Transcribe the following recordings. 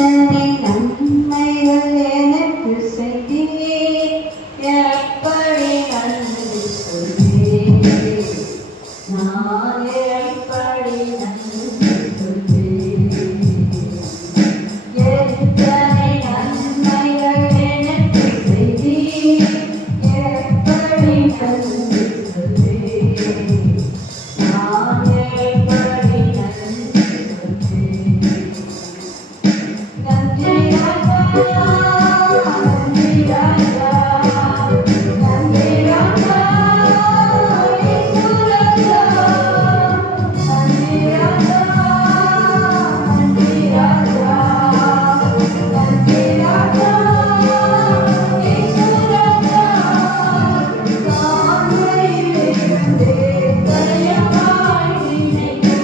எத்தனை நன்மைகள் எனக்கு செய்தீர், எப்படி நன்றி சொல்வேன், நான் எப்படி நன்றி சொல்வேன். எத்தனை நன்மைகள் எனக்கு செய்தீர், எப்படி நன்றி சொல்வேன், நான் எப்படி நன்றி சொல்வேன். நன்றி ராஜா, நன்றி ராஜா, நன்றி ராஜா, இயேசு ராஜா. நன்றி ராஜா, நன்றி ராஜா, நன்றி ராஜா, இயேசு ராஜா. காண்பையிலிருந்தே தயவாய் நினைத்து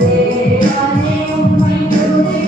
தேவனே உம்மை துதிப்பேன்.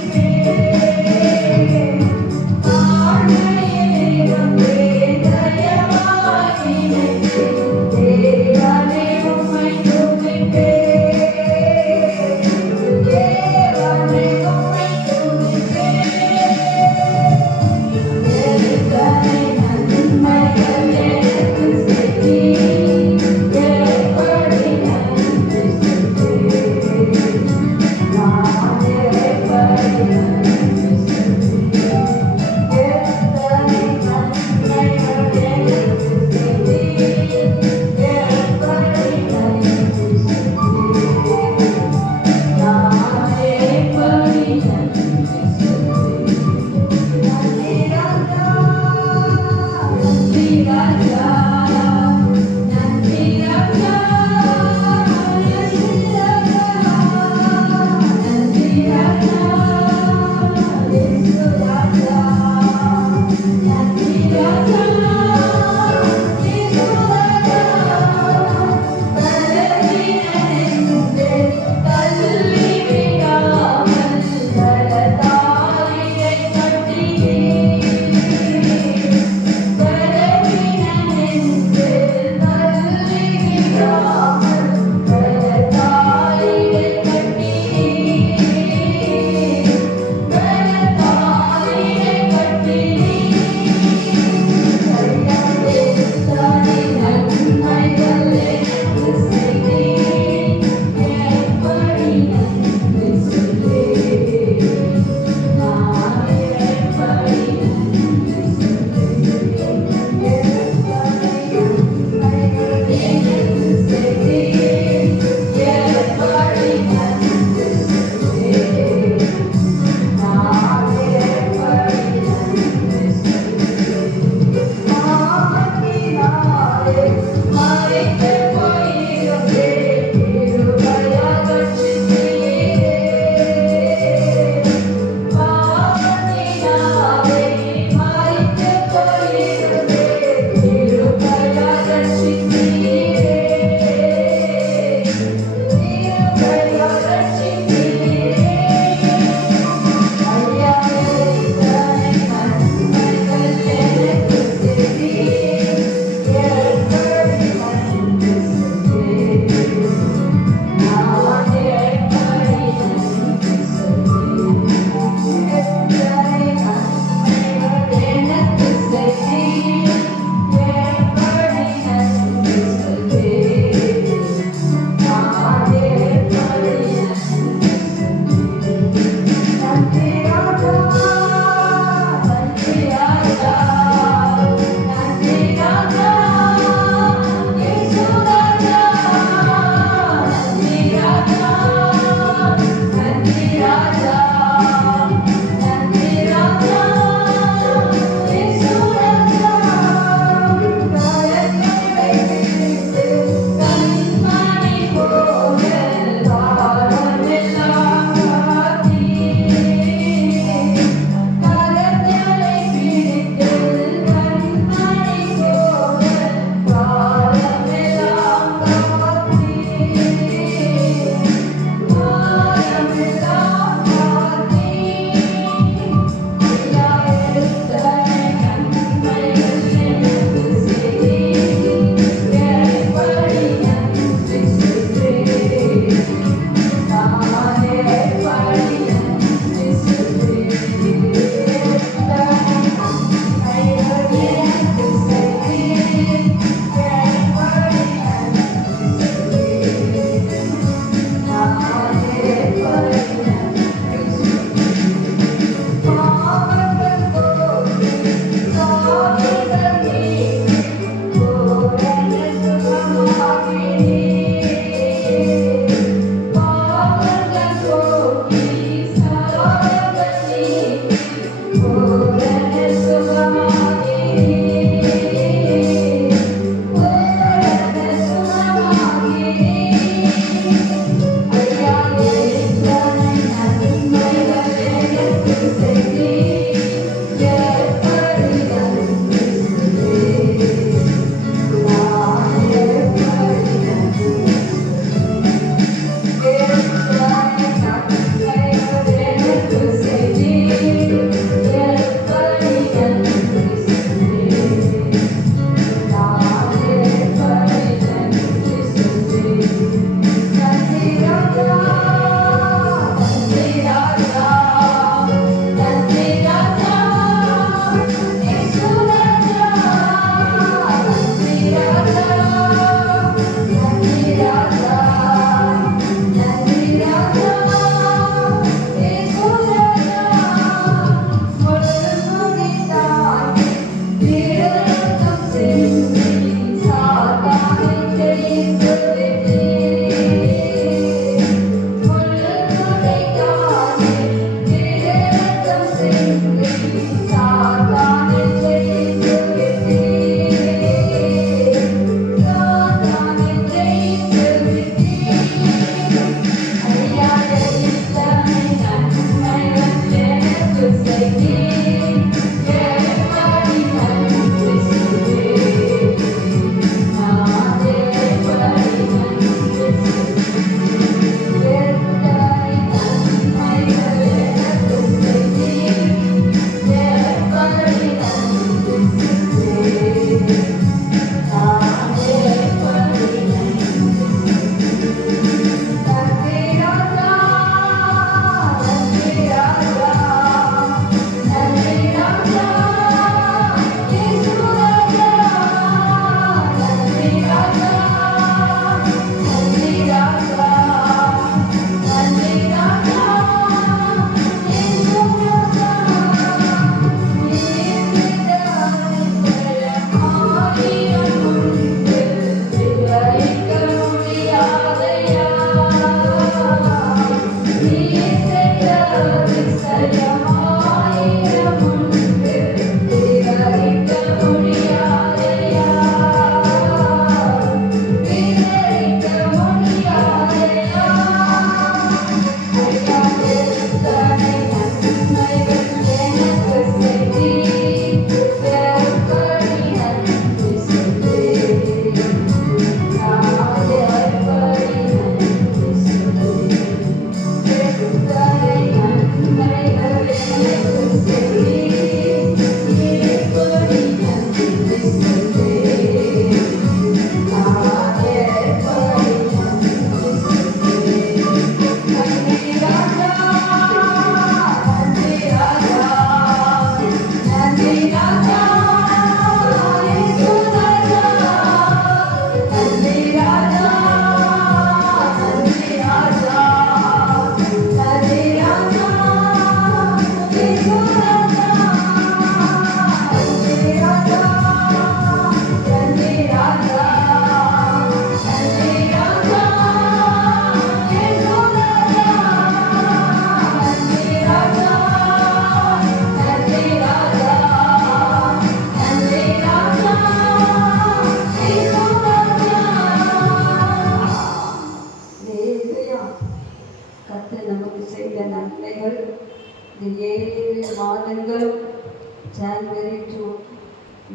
ஜான்வரி டு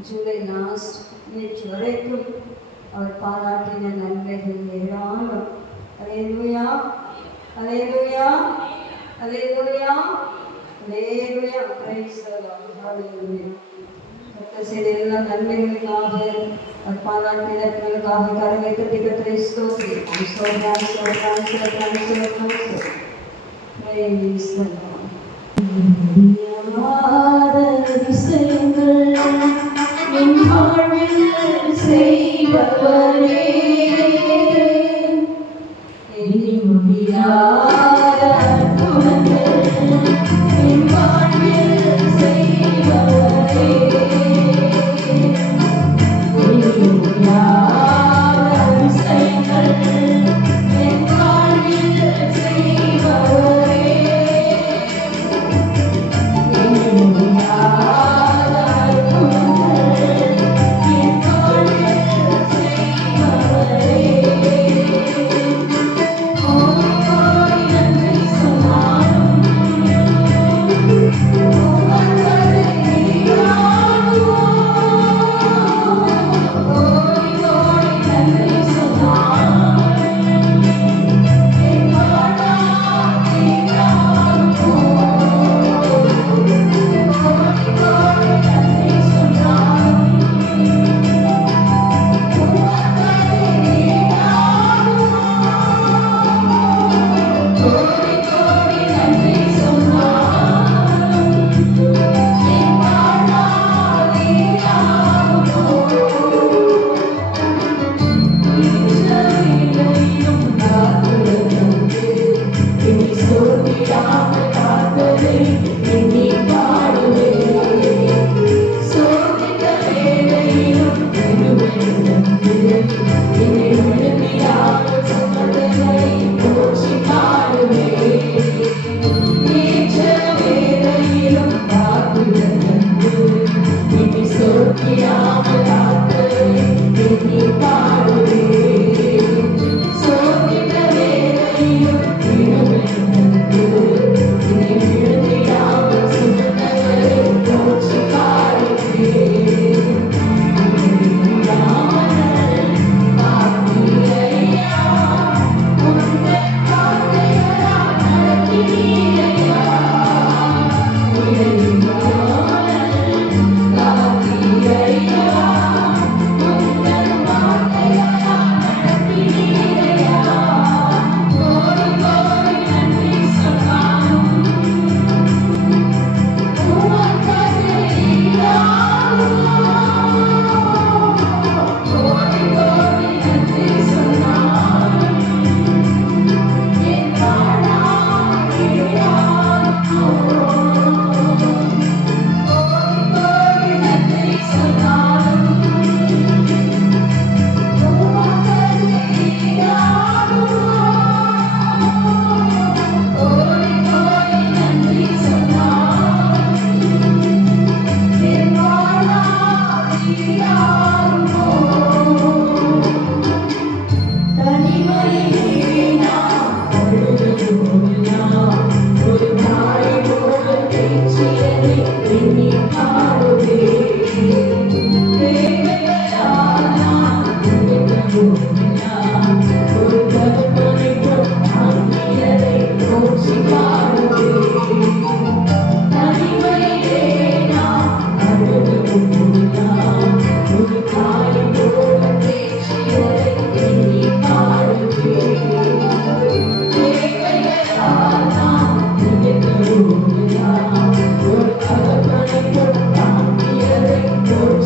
ஜூலை லாஸ்ட் நேற்று வரைக்கும் அவர் பாராட்டின நன்மைகள் ஏராளம். அல்லேலூயா, அல்லேலூயா, அல்லேலூயா, அல்லேலூயா, பிரைஸ் தி லார்ட், ஹல்லேலூயா. கர்த்தர் செய்த எல்லா நன்மைகளுக்காக அவர் பாராட்டினர்களுக்காக கரங்களை தட்டி கர்த்தரை ஸ்தோத்திரிப்போம். ஸ்தோத்திரம், ஸ்தோத்திரம், ஸ்தோத்திரம், ஸ்தோத்திரம். Praise the Lord. அதிசயங்கள் என் வாழ்வில் செய்பவரே, எண்ணி முடியாத அற்புதங்கள் என் வாழ்வில் செய்பவரே, எண்ணி முடியாத அதிசயங்கள் என் வாழ்வில் செய்பவரே. ஒரு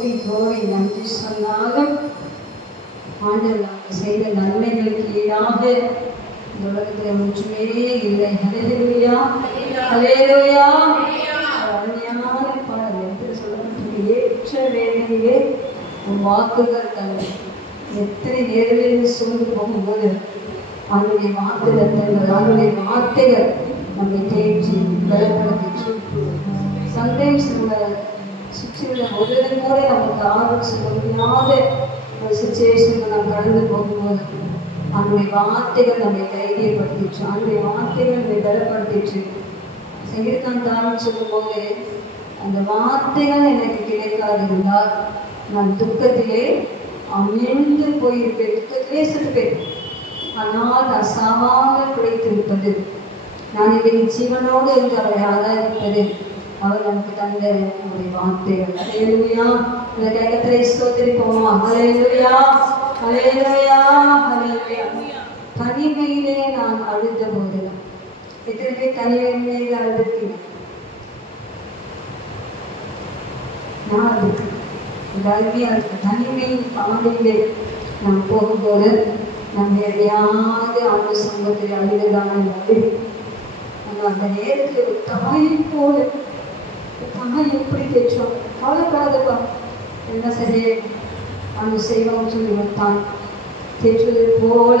கோடி கோடி நன்றி சொன்னாலும் ஆண்டவர் நமக்கு செய்த நன்மைகளுக்கு ஈடாக இந்த உலகத்தில் ஒன்றுமே இல்லை. ஹல்லேலூயா, ஹல்லேலூயா. அருமையான பாடல் என்று சொல்லப்பட்டது. ஏற்ற வேலையிலே உன் வாக்குகள் தந்தை. எத்தனை நேரங்களில் சூழ்ந்து போகும்போது அவனுடைய வாக்குகள் அவனுடைய வார்த்தைகள் நம்மை தேற்றி பலப்படுத்தி சம்டைம்ஸ் நம்ம சுற்றியுள்ள ஒருவரை கூட நமக்கு ஆர்வம் சொல்ல முடியாத ஒரு சுச்சுவேஷன் நாம் கடந்து போகும்போது அவனுடைய வார்த்தைகள் நம்மை தைரியப்படுத்திச்சு, அவனுடைய வார்த்தைகள் நம்மை பலப்படுத்திச்சு. சங்கீதம் தான் சொல்லும்போது அந்த வார்த்தைகள் எனக்கு கிடைக்காது இருந்தால் நான் துக்கத்திலே அமிழ்ந்து போயிருப்பேன், துக்கத்திலே செல்வேன். ஆனால் நான் சாவாமல் பிழைத்திருப்பது, நான் இதை ஜீவனோடு என்று அவரை ஆதாரிப்பது அவர் நமக்கு தந்த நம்முடைய வார்த்தைகள். ஹல்லேலூயா. இந்த கைகத்தரை ஸ்தோத்திரிப்போமா? ஹல்லேலூயா, ஹல்லேலூயா, ஹல்லேலூயா. தனிமையிலே நான் அழுத போது எத்தனை பேர் தனிமையிலே அழுதுக்கீங்க? நான் அழுதுக்கேன். தனிமை பாதையிலே நாம் போகும்போது நம்ம எதையாவது ஆண்டு சமூகத்தில் அழுதுதான் நம்ம அந்த நேரத்தில் ஒரு தாய் போல, தாய் எப்படி தேற்றோம் கவலைப்படாதப்பா, என்ன செய்ய ஆண்டு செய்வோம் சொல்லி தான் தேற்றுவது போல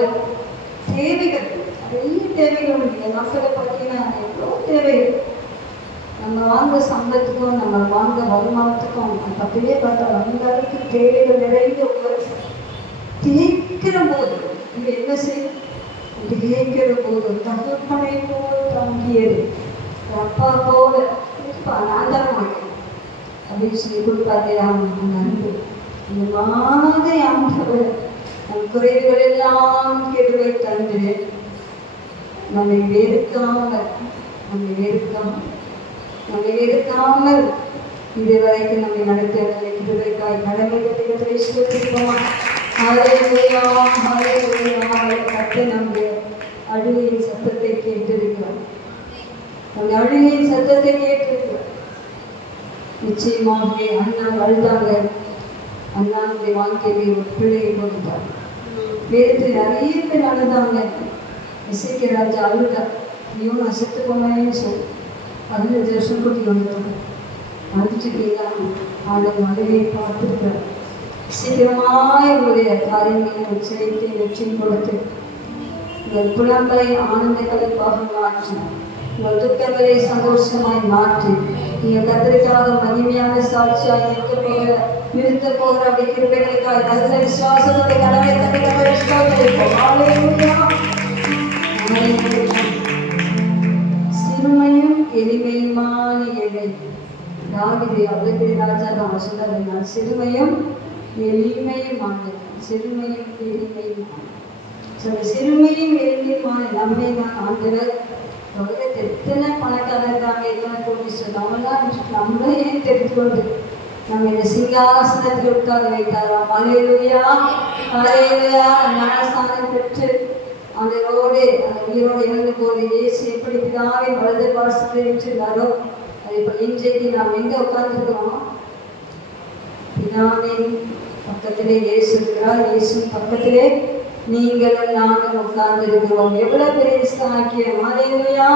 தேவைகள், நிறைய தேவைகள் இல்லை. மக்களை பார்த்தீங்கன்னா எவ்வளோ தேவைகள். நம்ம வாங்க சம்பளத்துக்கும் நம்ம வாங்க வருமானத்துக்கும் அப்படியே பார்த்தா அந்த அளவுக்கு தேவைகள் நிறைந்த ஒவ்வொரு தேய்க்கிற போது இங்கே என்ன செய்யும்? தேய்க்கிற போது தகப்பனை போல் தங்கியது, அப்பா போல நான் தான் மாட்டேன் அப்படின்னு சொல்லி கொடுப்பாரு. அந்த அன்பு இந்த மாதிரி ஆண்டவர் நம் குறைவுகள் எல்லாம் கெடுவை தந்து நம்மை வெறுக்காமல் இருக்காமல் இதுவரைக்கும் நம்மை நடத்த கிருபைக்காய் கடமைகளை சொல்லிருக்கோமா? கட்டு நம்முடைய அழுகையின் சத்தத்தை கேட்டிருக்கிறோம். நம்முடைய அழுகையின் சத்தத்தை கேட்டிருக்கிறோம். நிச்சயமாகவே அண்ணா அழுதாங்க. அண்ணாவுடைய வாழ்க்கையை ஒரு பிள்ளையை கொடுத்தார். வேறு நிறைய பேர் அழுதாங்க. இசைக்கிய ராஜா அழுதார். ஐயோ நான் செத்து போனேன்னு சொல்லி 15 வருஷம் கூட்டி வந்துட்டாங்க. அழுதுட்டீங்களா? ஆண்டவர் மழையை பார்த்துருக்கிறார். சீக்கிரமாக உங்களுடைய காரியங்களை உச்சரித்து வெற்றியும் கொடுத்து உங்கள் புலங்களை ஆனந்த கலைப்பாக மாற்றி உங்கள் துக்கங்களை சந்தோஷமாய் மாற்றி நீங்கள் கத்திரிக்காக மகிமையான சாட்சியாக நிறுத்த போகிற அப்படி கிருபைகளுக்காக நல்ல விசுவாசத்தோட கடமை சிறுமையும் எளிமையுமான ஏழை தாவீது அவருக்கு ராஜா தான் சொன்னார். சிறுமையும் எளிமையுமானது, சிறுமையும் எளிமையுமான சிறுமையும் எளிமையுமான நம்மை தான் ஆண்டவர் உலகத்தில் எத்தனை பணக்காரர் தாங்க எத்தனை கோடீஸ்வரர் நம்மளாம் நம்மளே தெரிந்து கொண்டு நம்ம இந்த சிங்காசனத்தில் உட்கார வைத்தாராம். ஹல்லேலூயா, ஹல்லேலூயா. ஞானஸ்நானம் பெற்று அதோடு அந்த உயிரோடு இறந்து போது இயேசு எப்படி பிதாவின் வலது பாசத்தை வச்சிருந்தாரோ அதே போல் இன்றைக்கு நாம் எங்கே உட்கார்ந்துருக்கிறோம்? பிதாவின் பக்கத்திலே இயேசு இருக்கிறார், இயேசு பக்கத்திலே நீங்களும் நானும் உட்கார்ந்து இருக்கிறோம். எவ்வளவு பெரிய ஸ்தாக்கியம்! ஹல்லேலூயா.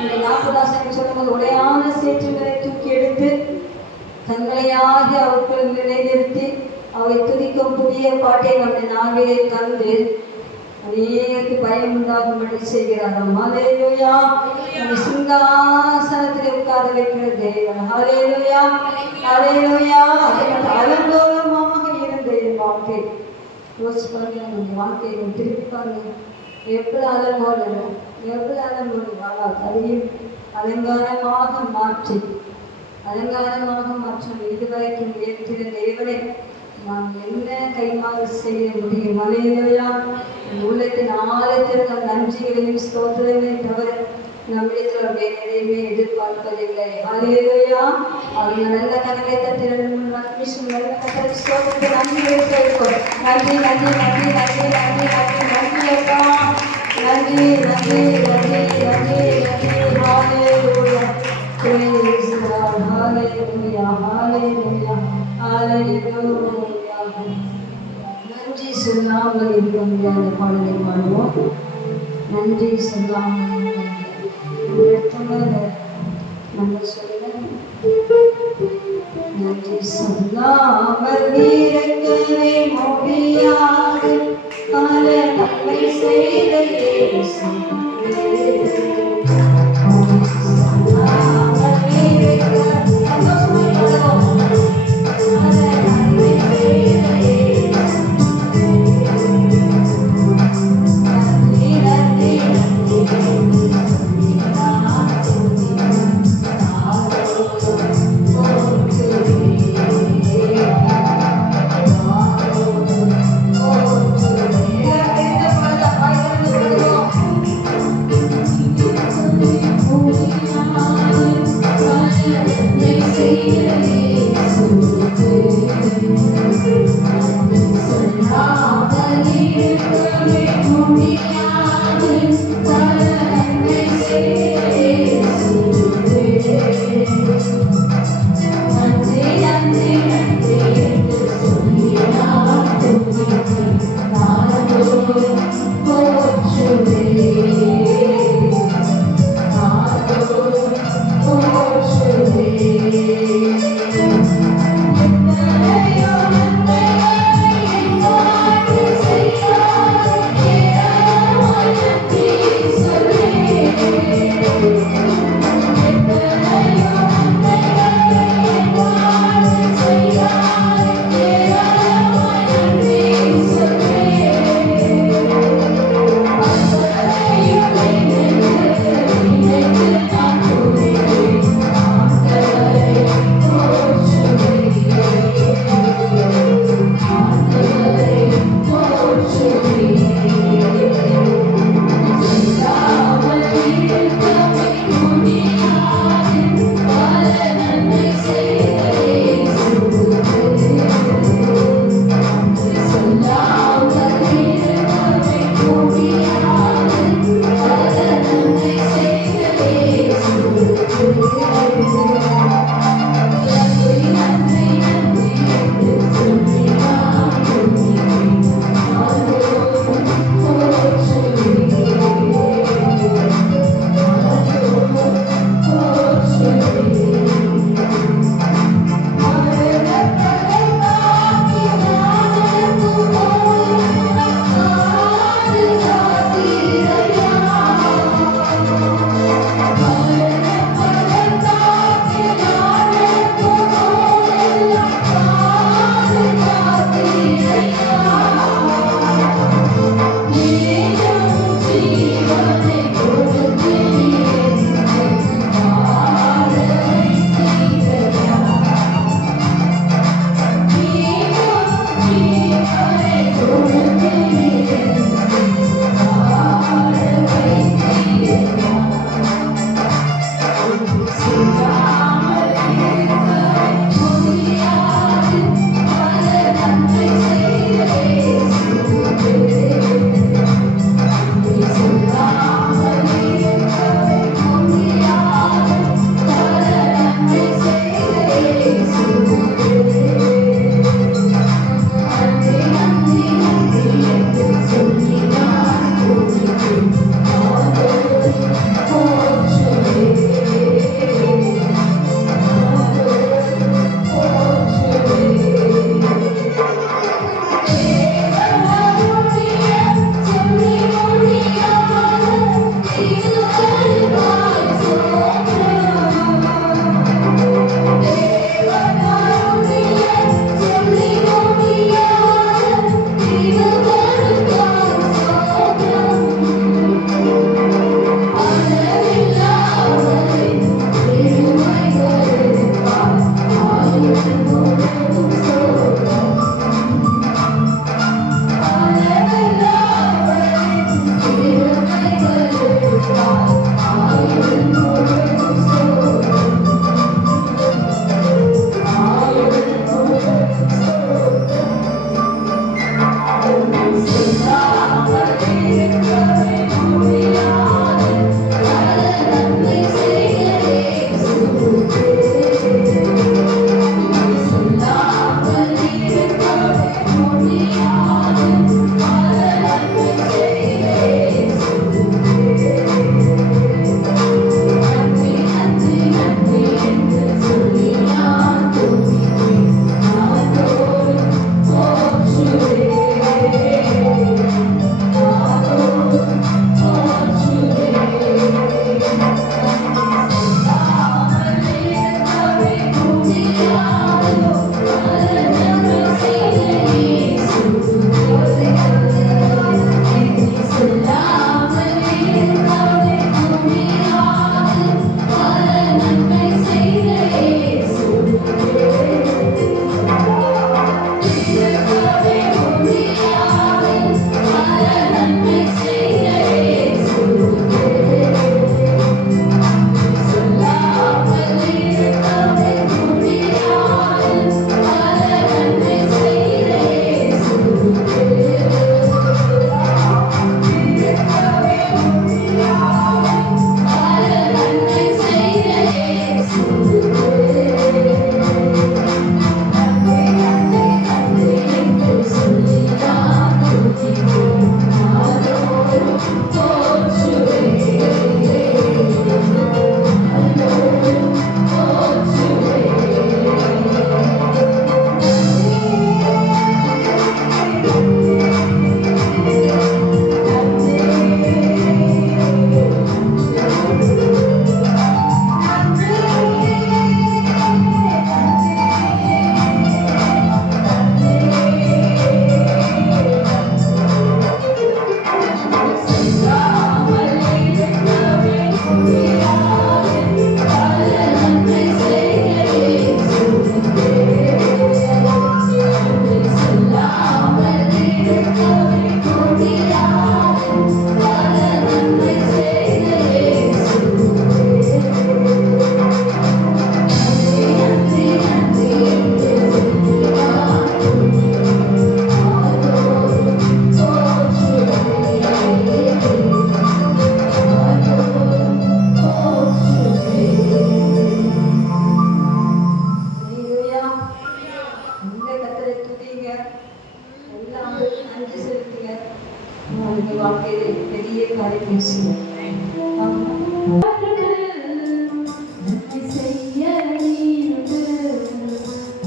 இந்த 40 சொல்லும்போது உடையான சேற்றுகளை தூக்கி எடுத்து தங்களையாக அவர்கள் நிலைநிறுத்தி அவை துதிக்கும் புதிய பாட்டை நம்முடைய நாவிலே தந்து அநேகருக்கு பயம் உண்டாகும்படி செய்கிறாராம். ஹல்லேலூயா. நம்ம சிங்காசனத்தில் உட்கார வைக்கிற தேவன். ஹல்லேலூயா, ஹல்லேலூயா. அலங்கோலமாக இருந்த என் வாழ்க்கை யோசிச்சு பாருங்க. நம்முடைய வாழ்க்கையை திருப்பி பாருங்க. எவ்வளவு அலங்கோலம், எவ்வளவு அலங்கோலம் வாழா அதையும் அலங்காரமாக மாற்றும் இதுவரைக்கும் உயர்த்தின தேவனை நாம் என்ன கைமாறு செய்ய முடியும்? ஹல்லேலூயா. உள்ளத்தின் ஆழத்திற்கு நன்றிகளையும் ஸ்தோத்திரங்களையும் தவிர நம்மிடத்தில் வேறு எதையுமே எதிர்பார்ப்பதில்லை. ஹல்லேலூயா. அவங்க நல்ல கனவை தட்டி 2 3 நிமிஷம் நல்ல கத்தரை ஸ்தோத்திரத்தை நன்றிகளை செய்வோம். நன்றி நன்றி நன்றி நன்றி நன்றி நன்றி நன்றி அப்பா, நன்றி நன்றி நன்றி நன்றி நன்றி. ஹல்லேலூயா, ஹல்லேலூயா, ஹல்லேலூயா. ஹalleluya. நன்றி சொல்லாமல் இருக்க முடியாத பாடலை பாடுவோம். நன்றி சொல்லாமல் நம்ம சொல்ல நன்றி சொல்லாமல் இருக்கவே முடியாது. பல நன்மை செய்த இயேசுவே. சொல்லாமல் இருக்க சந்தோஷமாய் பாடுவோம். பல நன்மை செய்த இயேசுவே. நன்றி நன்றி நன்றி.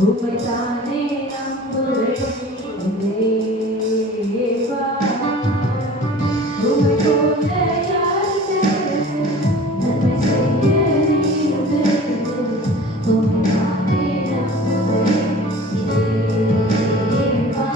உம்மைத்தானே நம்புவேன் தேவா. உம்மை போல யாருக்கு நன்மை செய்ய நீருது. உம்மைத்தானே நம்புவேன் தேவா.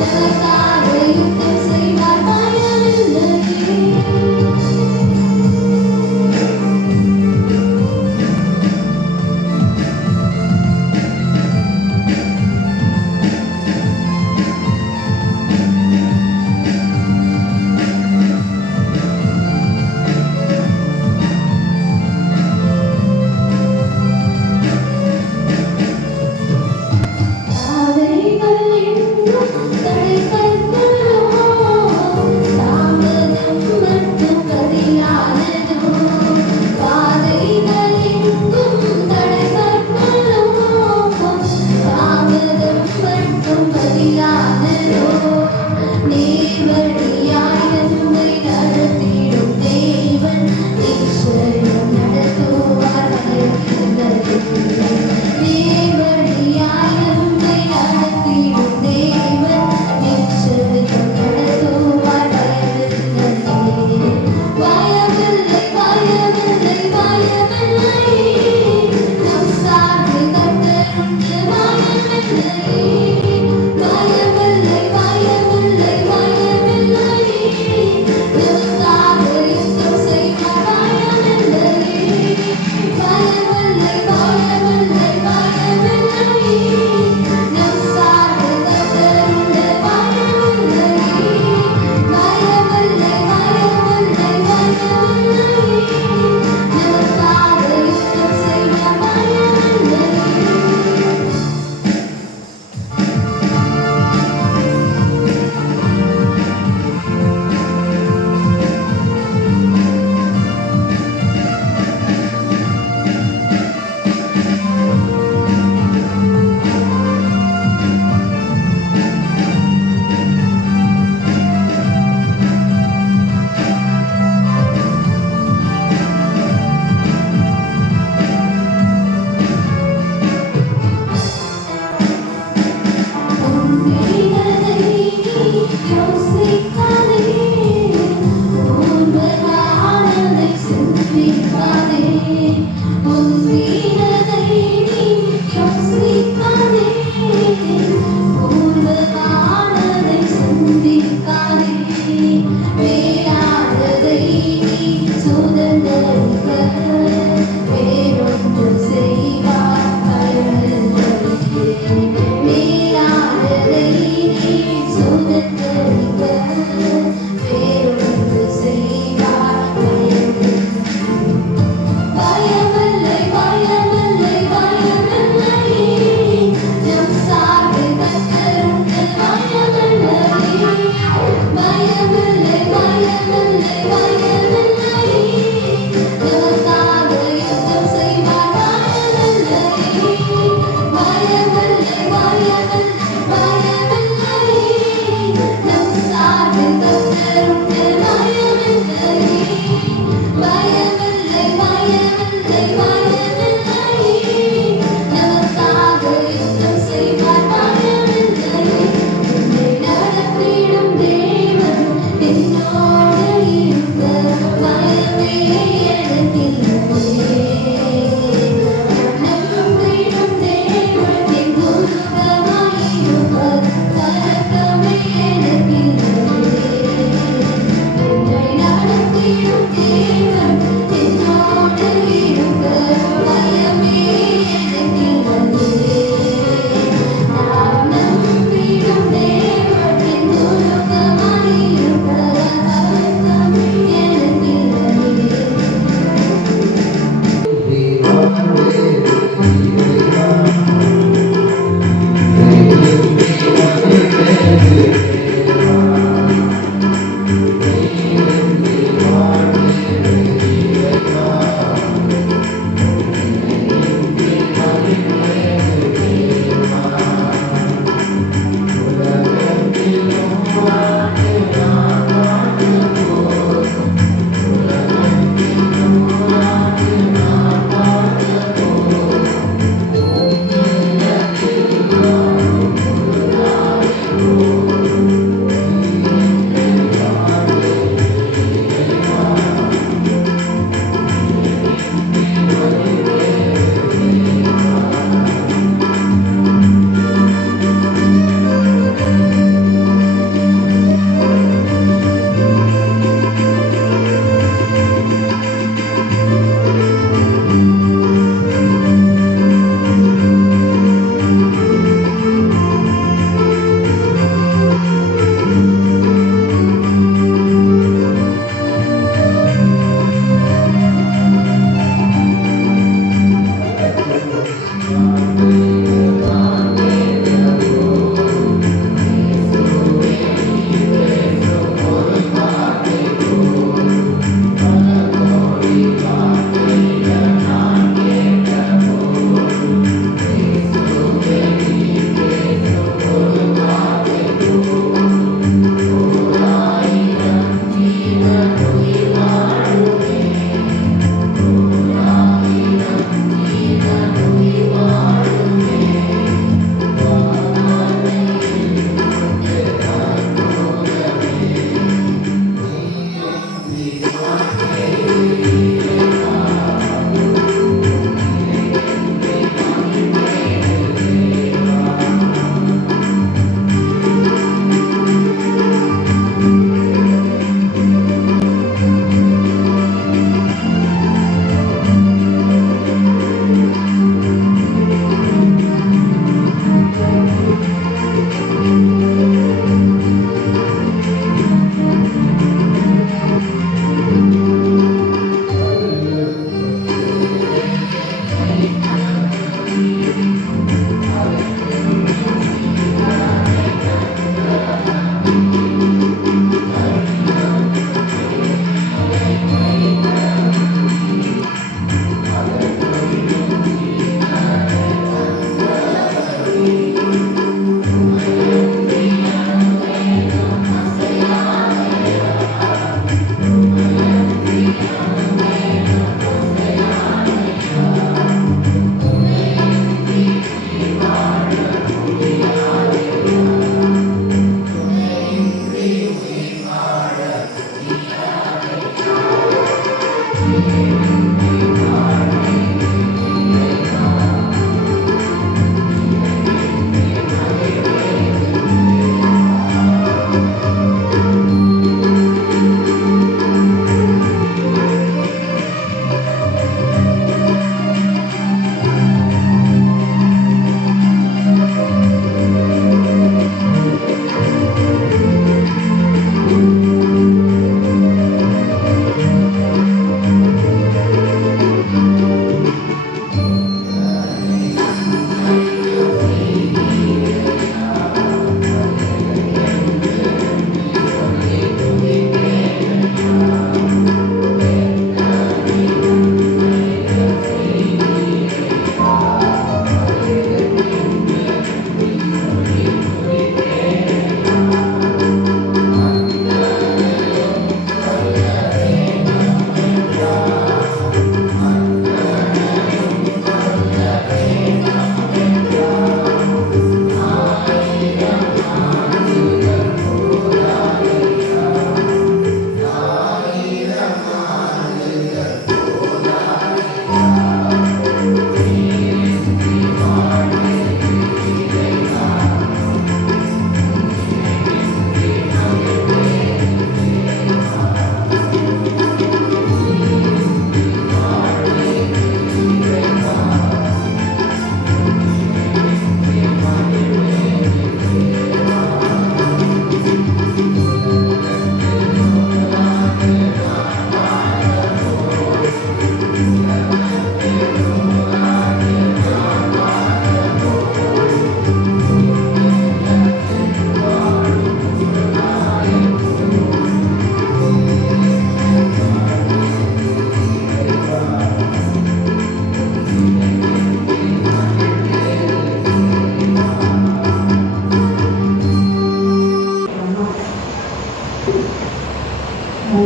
நமக்காக யுத்தம் செய்வார் பயமில்லையே. பாதைகள் எங்கும் தடைகள்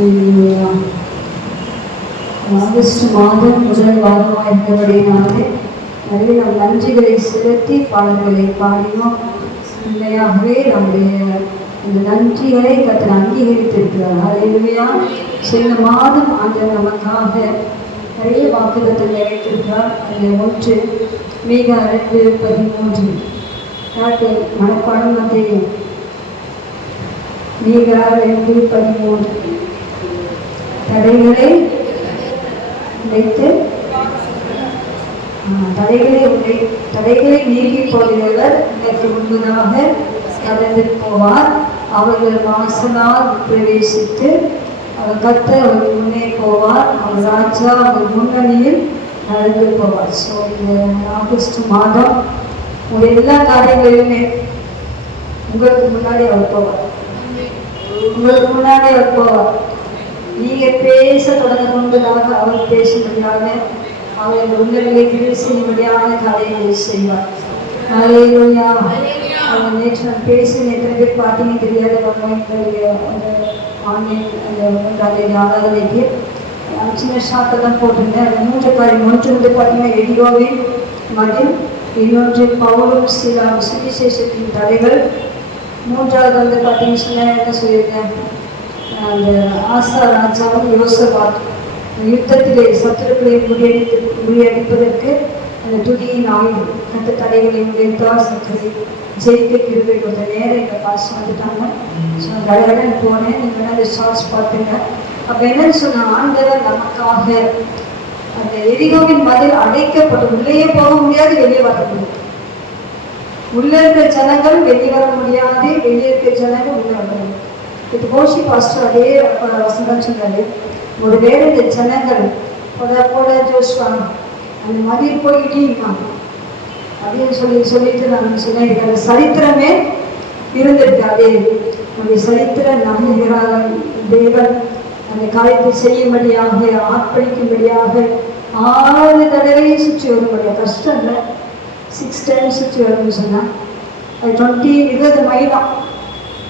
அல்லேலூயா. ஆகஸ்ட் மாதம் முதல் வாரமாக இருந்தபடினாலே நிறைய நம் நன்றிகளை செலுத்தி பாடல்களை பாடினோம். உண்மையாகவே நம்முடைய இந்த நன்றிகளை கர்த்தர் அங்கீகரித்திருக்கிறார். அல்லேலூயா. சில மாதம் ஆண்டவர் நமக்காக நிறைய வாக்குத்தத்தங்களை வைத்திருக்கிறார். அதில் ஒன்று மீகா 2:13 நாட்டு மனப்பாடம் தெரியும். மீகா 2:13 தடைகளை உடைத்து தடைகளை நீக்கி போகிறவர் இதற்கு முன்பதாக கடந்து போவார். அவர்கள் வாசலால் பிரவேசித்து அவர் கர்த்தர் அவர் முன்னே போவார். அவர் ராஜா அவர் முன்னணியில் நடந்து போவார். ஸோ இந்த ஆகஸ்ட் மாதம் உங்கள் எல்லா காரியங்களிலுமே உங்களுக்கு முன்னாடி அவர் போவார். உங்களுக்கு முன்னாடி அவர் போவார். நீங்கள் பேச தொடங்க முன்பதாக அவர் பேசும்படியாக அவர் உள்ளங்களை பேசும்படியான காரியங்களை செய்வார். அல்லேலூயா. அவங்க நேற்று நான் பேசின எத்தனை பேர் பார்த்தீங்க தெரியாதவங்க எங்களுடைய அந்த ஆன்லைன் அந்த ஆராதனைக்கு சின்ன ஷார்ட்டை தான் போட்டிருந்தேன். அந்த 3 காரியம். ஒன்று வந்து பார்த்தீங்கன்னா எரிகோவின் மதில், இன்னொன்று பவுலும் சீலாவும் சுவிசேஷத்தின் தடைகள், மூன்றாவது வந்து பார்த்தீங்கன்னு சொன்னால் என்ன சொல்லியிருக்கேன், அந்த ஆசா ராஜாவும் யோசபாத் யுத்தத்திலே சத்துருக்களை முறியடிப்பதற்கு அந்த துதியின் ஆயுள் அந்த தடைகளை உடைத்தார். சத்துரை ஜெயிக்க கிருபை கொடுத்த நேரம் எங்கள் பாஸ் வந்துட்டாங்க. ஸோ அந்த அழகன் போனேன். நீங்கள் அந்த ஷார்ட்ஸ் பார்த்துங்க. அப்போ என்னன்னு சொன்னால் ஆண்டவர் நமக்காக அந்த எரிகோவின் மதில் அடைக்கப்பட்டு உள்ளே போக முடியாது, வெளியே வர முடியாது. உள்ளே இருக்கிற ஜனங்கள் வெளியே வர முடியாது, வெளியே இருக்கிற ஜனங்கள் உள்ளே வர முடியாது. இது கோஷி பாஸ்டர் அதே வசனம் சொன்னாரு. ஒரு வேறு இந்த ஜனங்கள் போட ஜோஸ்வா அந்த மதில் போயிட்டே இருக்காங்க அப்படின்னு சொல்லிட்டு நான் சொன்னேன். அந்த சரித்திரமே இருந்திருக்கு. அதே நம்முடைய சரித்திர நம்புகிறார் தேவன் அந்த காரியத்தை செய்யும்படியாக ஆர்ப்பணிக்கும்படியாக 6 தடவை சுற்றி வரும்படியாக. கஷ்டம் இல்லை, 6 times சுற்றி வரும்னு சொன்னால் அது 20 மைலாம்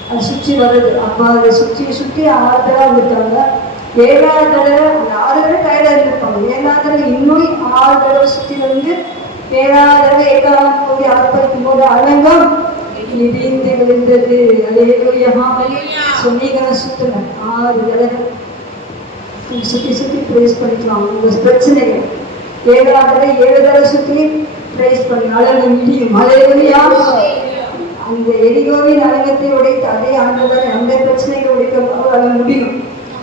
அது சுற்றி வருது. அப்போ அதை சுற்றி 6 தடவை வந்துட்டாங்க. 7ஆவது தடவை அந்த 6 தடவை டயர்டாக இருந்திருப்பாங்க. 7ஆவது தடவை இன்னும் 6 தடவை சுற்றி வந்து 7ஆவது தடவை 8ஆம் போது ஆர்ப்பரிக்கும் போது அலங்கம் இடிந்து விழுந்தது. அல்லேலூயா. சொன்னீங்கன்னா சுற்றுங்க 6 தடவை சுற்றி ப்ரைஸ் பண்ணிக்கலாம். உங்கள் பிரச்சனைகள் 7ஆவது தடவை 7 தடவை சுற்றி ப்ரைஸ் பண்ணி அலங்கம் இடியும். அல்லேலூயா. அந்த எரிகோவின் அலங்கத்தை உடைத்து அதே ஆண்டவர் அந்த பிரச்சனைகளை உடைக்க அதை முடியும்.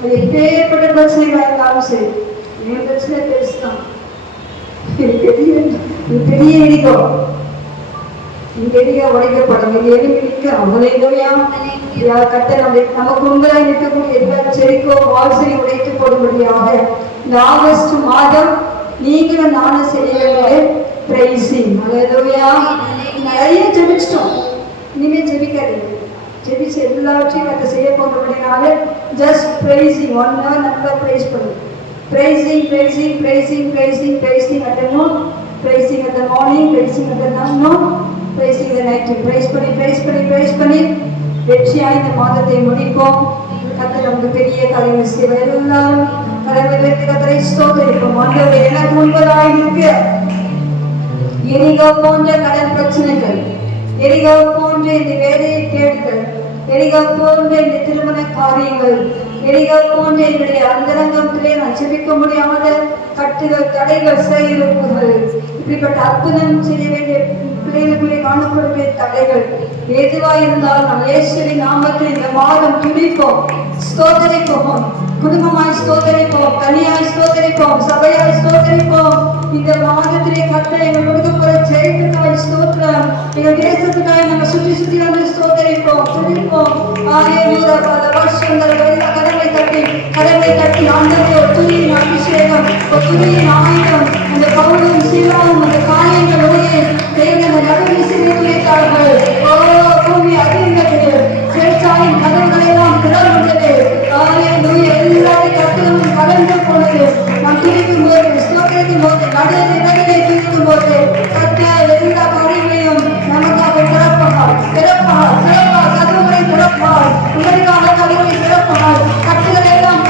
அது எப்பேற்பட்ட பிரச்சனைகளாக இருந்தாலும் சரி. என் பிரச்சனை பெருசுதான், பெரிய எரிகோ. இந்த எரிகோ உடைக்கப்படும். இந்த எரிமை நிற்க அவளையா கட்ட நமக்கு முன்பதாக நிற்கக்கூடிய எல்லா செரிக்கோ வாசனை உடைத்து போடும்படியாக இந்த ஆகஸ்ட் மாதம் நீங்களும் நானும் செய்ய பிரைசிங். அல்லேலூயா. நிறைய ஜெபிச்சிட்டோம். இனிமேல் ஜெபிக்காதீங்க. ஜெபிச்சு எல்லாவற்றையும் அதை செய்ய போகிறபடினால ஜஸ்ட் பிரைசிங் 1 hour நம்ம பிரைஸ் பண்ணுவோம். Praising praising praising praising praising at noon, praising at morning, praising at noon, praising at night. Praise பண்ணி வெற்றியாக இந்த மாதத்தை முடிப்போம். கர்த்தர் நமக்கு பெரிய காரியங்கள் செய்வார். எல்லாரும் கரங்களை வைத்து கர்த்தரை ஸ்தோத்திரிப்போம். ஆண்டவரே, எனக்கு முன்பதாக இருக்கு எரிகோ போன்ற கடன் பிரச்சனைகள், எரிகோ போன்ற இந்த வேலையை தேடுதல், எரிகோ போன்ற இந்த திருமண காரியங்கள், எரிகோ போன்ற என்னுடைய அந்தரங்கத்திலே நான் ஜெபிக்க முடியாத கட்டுகள், தடைகள், செயல்கள், இப்படிப்பட்ட அற்புதம் செய்ய வேண்டிய பிள்ளைகளுக்குள்ளே காணக்கூடிய தடைகள் எதுவாக இருந்தாலும் நாம் இயேசுவின் நாமத்தில் இந்த மாதம் துடிப்போம், ஸ்தோத்தரிப்போம். குடும்பமாய் ஸ்தோத்தரிப்போம், தனியாய் ஸ்தோத்தரிப்போம், சபையாய் ஸ்தோத்தரிப்போம். இந்த மாதத்திலே கர்த்தர் எங்கள் கொடுக்கப்போற ஜெயத்துக்காய் ஸ்தோத்திரம். எங்கள் தேசத்துக்காய் நாங்கள் சுற்றி வந்து ஸ்தோத்தரிப்போம், துதிப்போம். ஆலேலூயா. பல வருஷங்கள் கரங்களை தட்டி ஆண்டவரே ஒரு துதியின் அபிஷேகம், ஒரு துதியின் ஆயுதம். அந்த பவுலும் சீலாவும் அந்த காரியங்களுடைய தேவனை நடுவீசி வைத்தார்கள். ஓ பூமி அறிந்தது, சேச்சாயின் கதவுகளெல்லாம் திறந்தது. ஆலேலூயா. எல்லாரையும் கர்த்தரும் கலந்து போனது. நாம் துதிக்கும் போது, ஸ்தோத்திரிக்கும் போது, நடுநிலையிலே துதிக்கும் போது கர்த்தர் எல்லா காரியங்களையும் நமக்காக திறப்பார். கதவுகளை திறப்பார். உங்களுக்காக கதவுகளை திறப்பார். கட்டுகளை எல்லாம்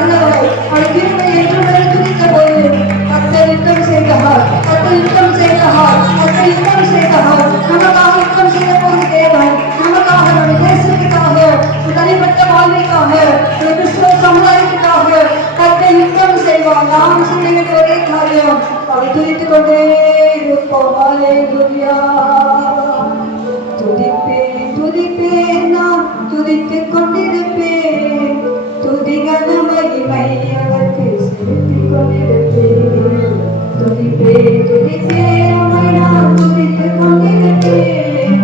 நல்லவர், அவர் கிருபை என்றும் துதிக்க போது கர்த்தர் யுத்தம் செய்தார், கர்த்தர் யுத்தம் செய்தார், கர்த்தர் யுத்தம் செய்தார். நமக்காக யுத்தம் செய்ய போகிற தேவன், நமக்காக, நம்முடைய தேசத்துக்காக, தனிப்பட்ட வாழ்க்கைக்காக, கிறிஸ்துவ சமுதாயத்துக்காக கர்த்தர் யுத்தம் செய்வார். நாம் செய்ய வேண்டிய ஒரே காரியம் அவரை துதித்துக் கொண்டே இருப்போம். ஹல்லேலூயா. துதிப்பேன் துதிப்பேன், நான் துதித்துக் கொண்டிருப்பேன், துதிகன மகிமை அவருக்கு செலுத்திக் கொண்டிருப்பேன். துதிப்பேன் துதிப்பேன், உம்மை நான் துதித்துக் கொண்டிருப்பேன்,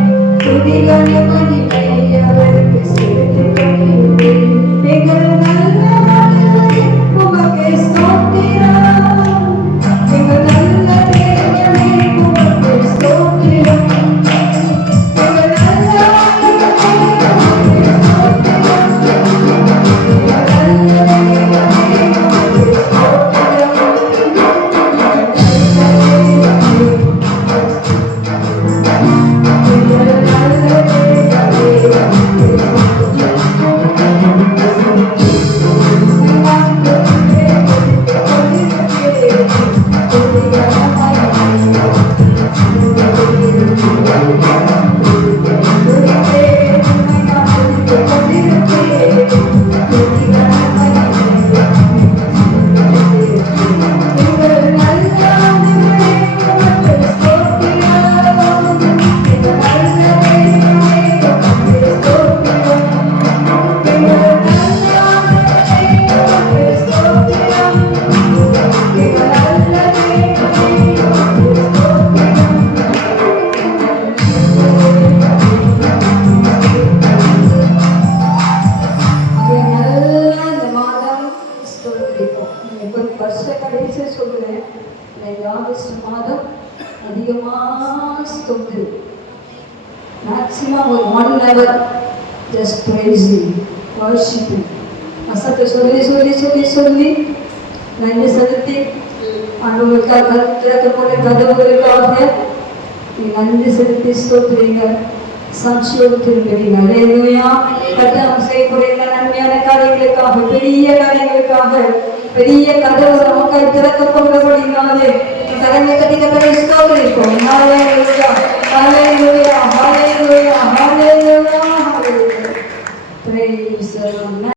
துதிகன மகிமை அவருக்கு செலுத்திக் கொண்டிருப்பேன். எங்கள் நல்ல ஆண்டவரே, உமக்கே ஸ்தோத்திரம். எங்கள் நல்ல தேவனே, உமக்கே ஸ்தோத்திரம். எங்கள் நல்ல ஆண்டவரே, உமக்கே ஸ்தோத்திரம். எங்கள் நல்ல தேவனே, உமக்கே maximum ஒரு 1 hour just praise him, worship him. அசத்தை சொல்லி சொல்லி சொல்லி சொல்லி நன்றி செலுத்தி ஆண்டவருக்காக திறக்கப்பட்ட கதவுகளுக்காக நன்றி செலுத்தி ஸ்தோத்திரிங்க. சாட்சியோடு திரும்புவீங்க. ஹல்லேலூயா. கர்த்தர் செய்யக்கூடிய நன்மையான காரியங்களுக்காக, பெரிய காரியங்களுக்காக, பெரிய கதவு நமக்காய் திறக்கப்படுகிறபடினாலே கரங்களை தட்டி கர்த்தரை ஸ்தோத்திரிப்போம். ஹல்லேலூயா, ஹல்லேலூயா, ஹல்லேலூயா, ஹல்லேலூயா, ஹல்லேலூயா. Praise the Lord.